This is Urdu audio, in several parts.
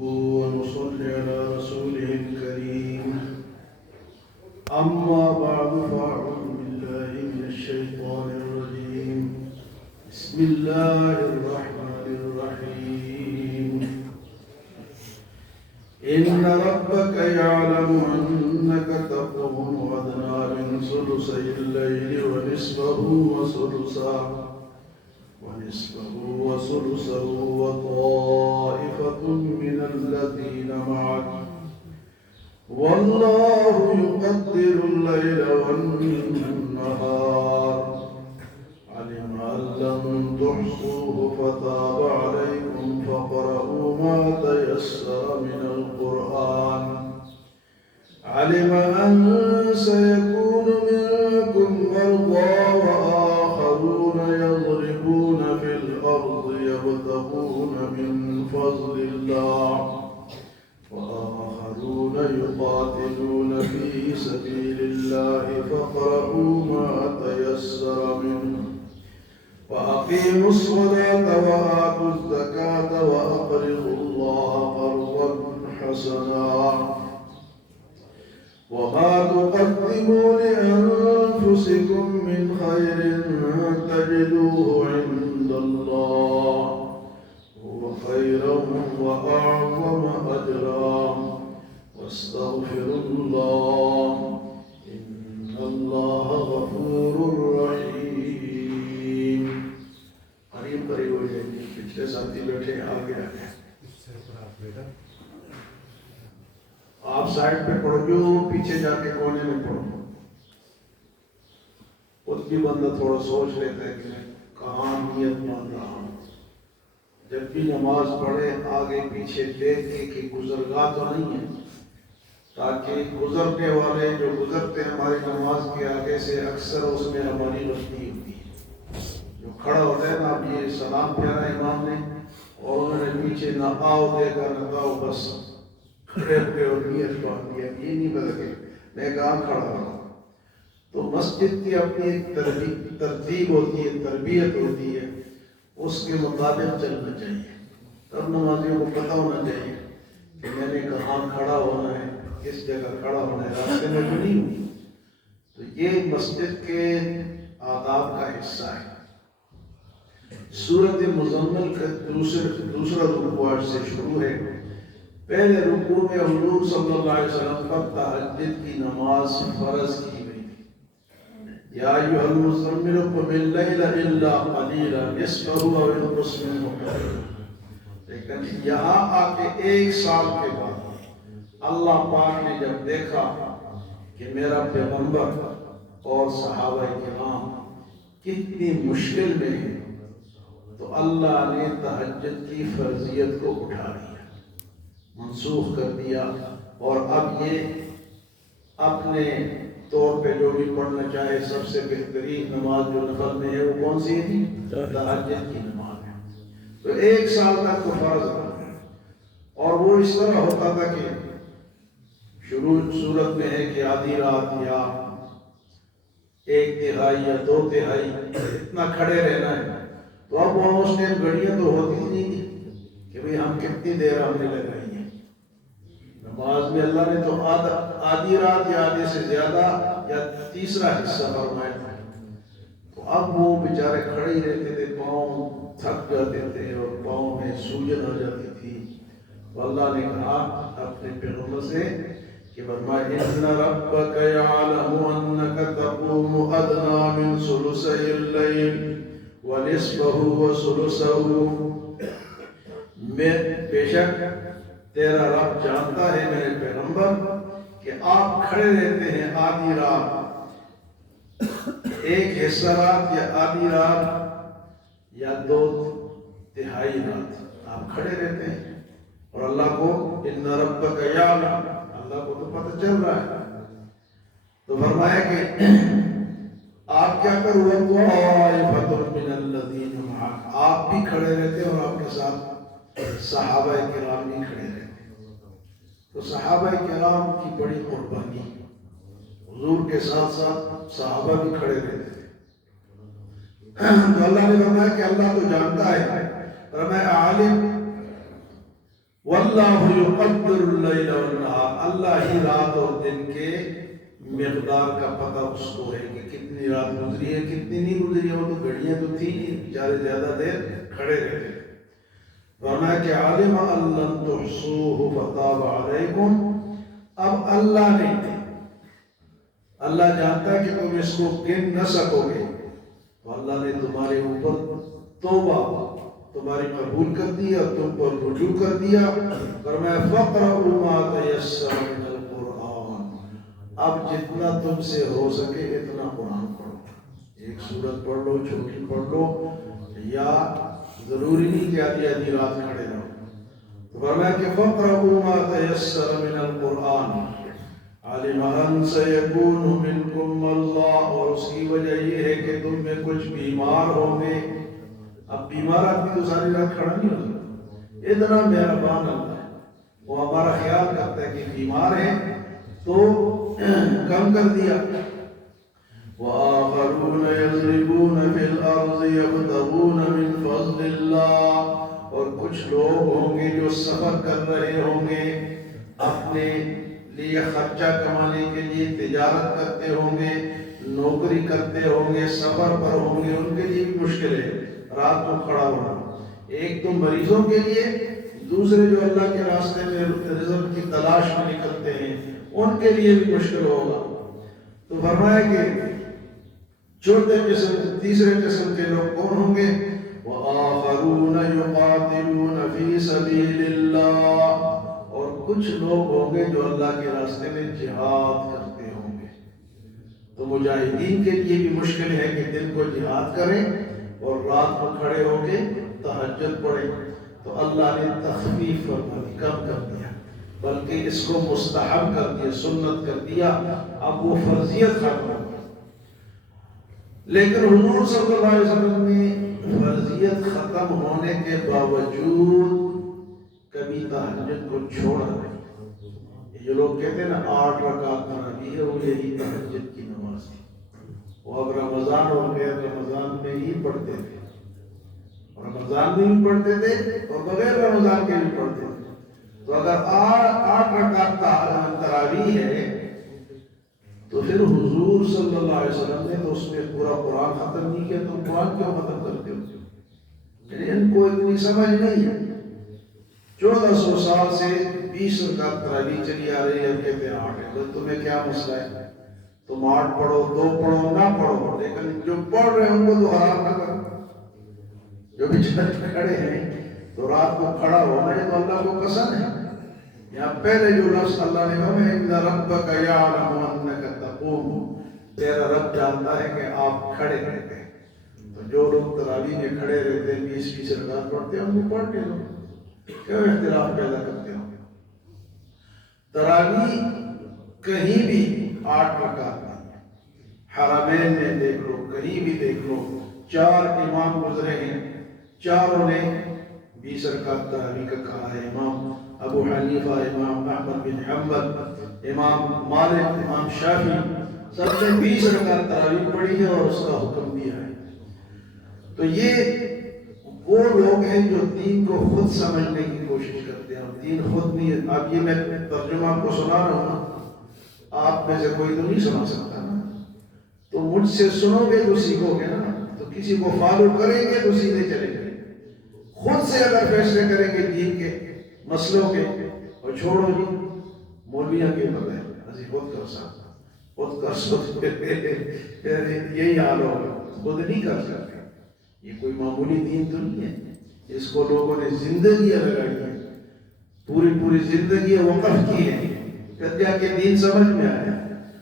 ونصلي على رسوله الكريم. أما بعد فأعوذ بالله من الشيطان الرجيم. بسم الله الرحمن الرحيم. إن ربك يعلم أنك تقوم أدنى من ثلثي الليل ونصفه وثلثه وطائفة من الذين معك والله يقدر الليل والنهار علم أن لن تحصوه فتاب عليكم فاقرؤوا ما تيسر من القرآن علم أن سيكون منكم مرضى وآخرون يضربون في الأرض يبتغون من فضل الله وآخرون يقاتلون في سبيل الله فاقرؤوا ما تيسر منه وأقيموا الصلاة وآتوا الزكاة وأقرضوا الله قرضا حسنا وما تقدموا لأنفسكم من خير تجدوه عند الله هو خيرا وأعظم أجرا واستغفروا الله إن الله غفور رحيم. قریب قریب ہو جائیں گے. پچھلے ساتھی بیٹھے آگے آگے. آپ سائڈ پہ پڑھو جو پیچھے جا کے کونے میں پڑھو. اس بھی بندہ تھوڑا سوچ لیتا ہے کہ میں کہاں نیت مان رہا ہوں. جب بھی نماز پڑھے آگے پیچھے دیکھے کہ گزرگاہ تو نہیں ہے، تاکہ گزرنے والے جو گزرتے ہیں ہماری نماز کے آگے سے اکثر اس میں ہماری غلطی ہوتی ہے. جو کھڑا ہوتا ہے نا، اب یہ سلام پھیرا امام نے اور انہوں نے پیچھے نہ آؤ دے گا نہ آؤ، بس کھڑے ہوئے اور نیت باندھ دیا. یہ نہیں پتا کہ میں کہاں کھڑا ہوں. تو مسجد کی اپنی ایک ترتیب ہوتی ہے، تربیت ہوتی ہے، اس کے مطابق چلنا چاہیے. تب نمازیوں کو پتہ ہونا چاہیے کہ میں نے کہاں کھڑا ہونا ہے، کس جگہ کھڑا ہونا ہے، راستے میں تو نہیں ہوں. تو یہ مسجد کے آداب کا حصہ ہے. سورۃ مزمل کا دوسرا رکوع سے شروع ہے. پہلے رکوع میں حضور صلی اللہ علیہ وسلم پر تہجد کی نماز فرض کی گئی تھی. یا ایھا المزمل قم اللیل الا قلیلا نصفہ او انقص منہ قلیلا. لیکن یہاں آ کے 1 سال کے بعد اللہ پاک نے جب دیکھا کہ میرا پیغمبر اور صحابہ کرام کتنی مشکل میں ہیں، تو اللہ نے تہجد کی فرضیت کو اٹھا دیا، منسوخ کر دیا. اور اب یہ اپنے طور پہ جو بھی پڑھنا چاہے سب سے بہترین نماز جو نفل میں ہے وہ کون سی ہے؟ تہجد کی نماز ہے. تو 1 سال تک تو فرض رہا. اور وہ اس طرح ہوتا تھا کہ شروع صورت میں ہے کہ آدھی رات یا 1/3 یا 2/3 اتنا کھڑے رہنا ہے. تو اب وہاں اس ٹائم گھڑیاں تو ہوتی نہیں تھی کہ بھئی ہم کتنی دیر ہم نے لگائی ہے. نماز میں اللہ نے تو آدھی رات یا آدھے سے زیادہ یا تیسرا حصہ فرمایا تھا. تو اب وہ بیچارے کھڑے ہی رہتے تھے، پاؤں تھک جاتے تھے اور پاؤں میں سوجن آ جاتی تھی. تو اللہ نے کہا اپنے پیغمبر سے کہ فرمایا ان ربک یعلم انک تقوم ادنی من ثلثی اللیل ونصفہ وثلثہ. بے شک تیرا رب جانتا ہے میرے پیغمبر کہ آپ کھڑے رہتے ہیں آدھی رات، 1 حصہ رات یا آدھی رات یا 2/3 رات آپ کھڑے رہتے ہیں. اور اللہ کو ان ربک یعلم، اللہ کو تو پتہ چل رہا ہے. تو فرمایا کہ آپ کیا کرو طائفۃ من الذین معک، آپ بھی کھڑے رہتے اور آپ کے ساتھ صحابہ کرام بھی کھڑے رہتے. تو صحابہ کرام کی بڑی قربانی، حضور کے ساتھ ساتھ صحابہ بھی کھڑے رہتے تھے. تو اللہ نے فرمایا کہ اللہ تو جانتا ہے. فرمایا عالم واللہ یقدر اللیل والنہار، اللہ ہی رات اور دن کے مقدار کا پتہ اس کو ہے کہ کتنی رات گزری ہے کتنی نہیں گزری ہے، وہ تو گھڑیاں تو تھی نہیں، بیچارے زیادہ دیر کھڑے رہتے، ورنہ کہ علم ان لن تحصوہ فتاب علیکم، اب اللہ جانتا ہے کہ تم اس کو گن نہ سکو گے، تو اللہ نے تمہارے اوپر توبہ تمہاری قبول کر دیا، تم پر رجوع کر دیا، فرمایا فَقْرَؤُوا مَا تَيَسَّرَ مِنَ الْقُرْآنِ، اب جتنا تم سے ہو سکے اتنا قرآن پڑھو، ایک سورت پڑھ لو، چھوٹی پڑھ لو، یا ضروری نہیں کہ آدھی رات کھڑے رہو، تو فرمایا کہ فَقْرَؤُوا مَا تَيَسَّرَ مِنَ الْقُرْآنِ عَلِمَ أَن سَيَكُونُ مِنْكُمْ مَرْضَىٰ، اور اس کی وجہ یہ ہے کہ تم میں کچھ بیمار ہوں گے، اب بیمار آدمی تو ساری رات کھڑا نہیں ہو سکتا، اتنا مہربان اللہ ہے، وہ ہمارا خیال کرتا ہے کہ بیمار ہیں تو کم کر دیا، وَآخَرُونَ يَضْرِبُونَ فِي الْأَرْضِ يَبْتَغُونَ مِنْ فَضْلِ اللَّهِ، اور کچھ لوگ ہوں گے جو سفر کر رہے ہوں گے، اپنے لیے خرچہ کمانے کے لیے تجارت کرتے ہوں گے، نوکری کرتے ہوں گے، سفر پر ہوں گے، ان کے لیے بھی مشکل ہے رات کو کھڑا ہونا، ایک تو مریضوں کے لیے، دوسرے جو اللہ کے راستے میں رزق کی تلاش میں نکلتے ہیں ان کے لیے بھی مشکل ہوگا، تو فرمایا کہ چوتھے قسم تیسرے قسم کے لوگ کون ہوں گے، وَآخَرُونَ يُقَاتِلُونَ فِي سَبِيلِ اللَّهِ، اور کچھ لوگ ہوں گے جو اللہ کے راستے میں جہاد کرتے ہوں گے، تو مجاہدین کے لیے بھی مشکل ہے کہ دن کو جہاد کریں اور رات کو کھڑے ہو کے تہجد پڑھیں، تو اللہ نے تخفیف فرما دی، کم کر دیا، بلکہ اس کو مستحب کر دیا، سنت کر دیا، اب وہ فرضیت ختم ہو گئی، لیکن حضور صلی اللہ علیہ وسلم نے فرضیت ختم ہونے کے باوجود کبھی تہجد کو چھوڑا نہیں، یہ لوگ کہتے ہیں نا 8 رکعت تراویح ہے، وہ یہی تہجد کی نماز تھی، وہ اب رمضان اور غیر رمضان میں ہی پڑھتے تھے، رمضان میں بھی پڑھتے تھے اور بغیر رمضان کے بھی پڑھتے تھے، تو اگر 8 رکعت تراویح ہے تو پھر حضور صلی اللہ علیہ وسلم نے تو اس میں پورا قرآن ختم نہیں کیا، تو قرآن کیوں ختم کرتے ہو؟ یعنی ان کو اتنی سمجھ نہیں ہے، 1400 سال سے 20 رکعت تراویح چلی آ رہی ہے، کہتے ہیں 8 ہے، تو تمہیں کیا مسئلہ ہے؟ تم 8 پڑھو، 2 پڑھو، نہ پڑھو، لیکن جو پڑھ رہے ہیں ان کو تو حرام نہ کرو، جو بیچارے کھڑے ہیں تو رات کو کھڑا ہونا ہے تو اللہ کو پسند ہے، یہاں پہلے جو لفظ اللہ نے کہا ہے ان ربک یعلم انک تقوم، تیرا رب جانتا ہے کہ آپ کھڑے رہتے ہیں، تو جو لوگ تراویح میں کھڑے رہتے ہیں 20 رکعت پڑھتے ہیں ان کو پڑھ کے لو، کیوں اختلاف پیدا کرتے ہو؟ تراویح کہیں بھی 8 رکعت نہیں، حرمین میں دیکھ لو، کہیں بھی دیکھ لو، 4 امام گزرے ہیں، چاروں نے 20 رکعت تراویح کا کہا ہے، امام ابو حنیفہ، امام احمد بن حنبل، امام مالک، امام شافعی، سب نے 20 رکعت تراویح پڑھی ہے اور اس کا حکم دیا ہے، تو یہ وہ لوگ ہیں جو دین کو خود سمجھنے کی کوشش کرتے ہیں، دین خود نہیں، اب یہ میں ترجمہ آپ کو سنا رہا ہوں، آپ میں سے کوئی تو نہیں سنا سکتا نا، تو مجھ سے سنو گے تو سیکھو گے نا، تو کسی کو فالو کریں گے تو سیدھے چلیں گے، خود سے اگر فیصلے کریں گے دین کے مسئلوں کے، اور چھوڑو جی مولویاں کے پتہ ہے ازی خود کر سکتا، خود کر سکتے یہی حال ہوگا، خود نہیں کر سکتے، یہ کوئی معمولی دین تو نہیں ہے، اس کو لوگوں نے زندگیاں لگائی ہیں، پوری زندگی وقف کی ہے، پھر جا کے دین سمجھ میں آیا،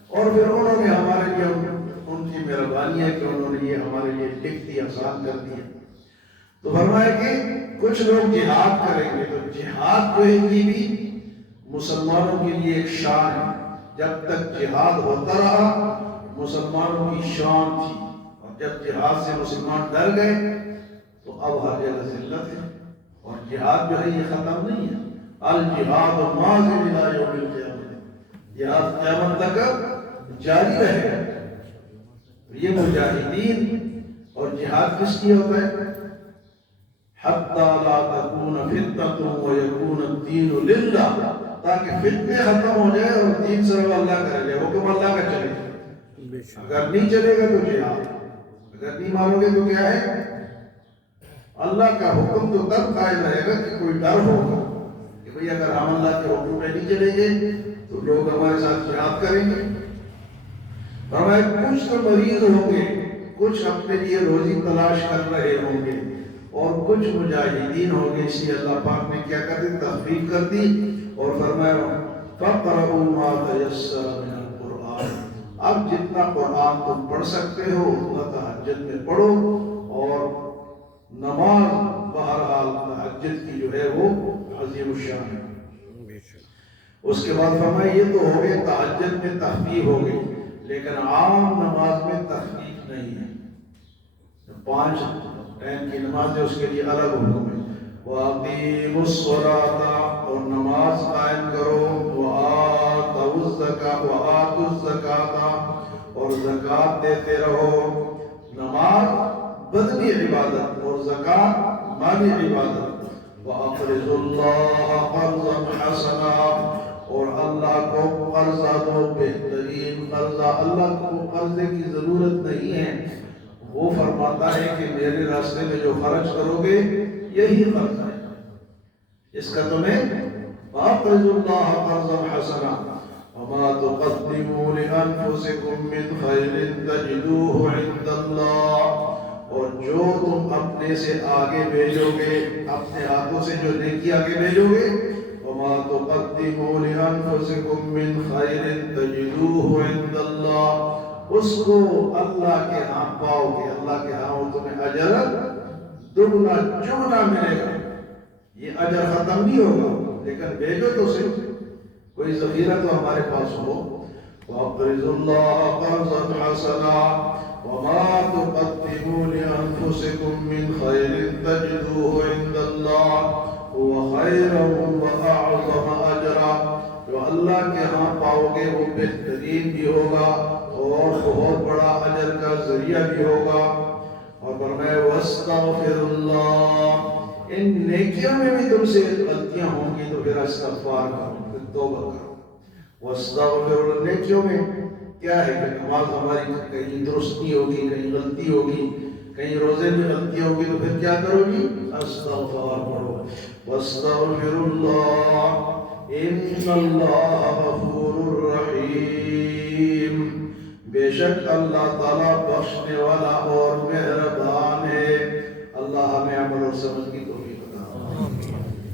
اور پھر انہوں نے ہمارے لیے ان کی مہربانی ہے کہ انہوں نے یہ ہمارے لیے لکھ دی، آسان کر دیا، تو فرمایا کہ کچھ لوگ جہاد کریں گے، تو جہاد جو ہے یہ بھی مسلمانوں کے لیے ایک شان ہے، جب تک جہاد ہوتا رہا مسلمانوں کی شان تھی، اور جب جہاد سے مسلمان ڈر گئے تو اب ہر جگہ ذلت ہے، اور جہاد جو ہے یہ ختم نہیں ہے، الجہاد ماضی الی یوم القیامہ، جہاد قیامت تک جاری رہے گا، یہ مجاہدین، اور جہاد کس لیے ہوتا ہے؟ حتی لا تکون فتنۃ ویکون الدین للہ، تاکہ فتنے ختم ہو جائے اور دین صرف اللہ کا رہ جائے، حکم اللہ کا چلے۔ اگر نہیں چلے گا تو جہاد، اگر نہیں مانو گے تو کیا ہے؟ اللہ کا حکم تو تب قائم رہے گا کہ کوئی ڈر ہوگا کہ بھئی اگر ہم اللہ کے حکم میں نہیں چلیں گے تو لوگ ہمارے ساتھ جہاد کریں گے۔ فرمایا کچھ تو مریض ہوں گے، کچھ اپنے لیے روزی تلاش کر رہے ہوں گے، اور کچھ مجاہدین ہوں گے۔ اسی اللہ پاک نے کیا کر دی؟ تخفیف کر دی اور فرمایا فَقْرَؤُوا مَا تَيَسَّرَ مِنَ الْقُرْآنِ، اب جتنا قرآن تم پڑھ سکتے ہو اتنا تہجد میں پڑھو، اور نماز بہرحال تہجد کی جو ہے وہ عظیم الشان ہے۔ اس کے بعد فرمایا یہ تو ہو گئے تہجد میں تخفیف ہو گئی، لیکن عام نماز میں تخفیف نہیں ہے۔ 5 ٹائم کی نماز ہے، اس کے لیے الگ حکم ہے۔ وَأَقِيمُوا الصَّلَاةَ، اور نماز قائم کرو، وَآتُوا الزَّكَاةَ، اور زکوٰۃ دیتے رہو۔ نماز بدنی عبادت اور زکوٰۃ مالی عبادت۔ وَأَقْرِضُوا اللَّهَ قَرْضًا حَسَنًا، اور اللہ کو قرضہ دو، بہترین قرضہ۔ اللہ کو قرضے کی ضرورت نہیں ہے، وہ فرماتا ہے کہ میرے راستے میں جو خرچ کرو گے یہی قرضہ ہے، اس کا تمہیں وَأَقْرِضُوا اللَّهَ قَرْضًا حَسَنًا وَمَا تُقَدِّمُوا لِأَنفُسِكُم مِّنْ خَيْرٍ تَجِدُوهُ عِندَ اللَّهِ، اور جو تم اپنے سے آگے بھیجو گے، اپنے ہاتھوں سے جو نیکی آگے بھیجو گے، وَمَا تُقَدِّمُوا لِأَنفُسِكُم مِّنْ خَيْرٍ تَجِدُوهُ عِندَ اللَّهِ، اس کو اللہ کے ہاں پاؤ گے، اللہ کے ہاں تمہیں اجر دگنا چگنا ملے گا۔ یہ اجر ختم نہیں ہوگا، لیکن بھیجو تو صرف، کوئی ذخیرہ تو ہمارے پاس ہو۔ وَأَقْرِضُوا اللَّهَ قَرْضًا حَسَنًا وَمَا تُقَدِّمُوا لِأَنفُسِكُم مِّنْ خَيْرٍ تَجِدُوهُ عِندَ اللَّهِ هُوَ خَيْرًا وَأَعْظَمَ أَجْرًا، جو اللہ کے ہاں پاؤ گے وہ بہترین بھی ہوگا اور بہت بڑا اجر کا ذریعہ بھی ہوگا۔ اور فرمایا وَاسْتَغْفِرُ اللَّهَ، ان نیکیوں میں بھی تم سے غلطیاں ہوں گی تو پھر استغفار کرو، پھر توبہ کرو۔ وَاسْتَغْفِرُ، نیکیوں میں کیا ہے کہ نماز ہماری کہیں درست نہیں ہوگی، کہیں غلطی ہوگی، کہیں روزے میں غلطی ہوگی، تو پھر کیا کرو گی؟ استغفار کرو۔ وَاسْتَغْفِرُ اللَّهَ إِنَّ اللَّهَ غَفُورٌ رَحِيمٌ، بے شک اللہ تعالیٰ بخشنے والا اور مہربان ہے۔ اللہ ہمیں عمل اور سمجھ کی توفیق عطا فرمائے۔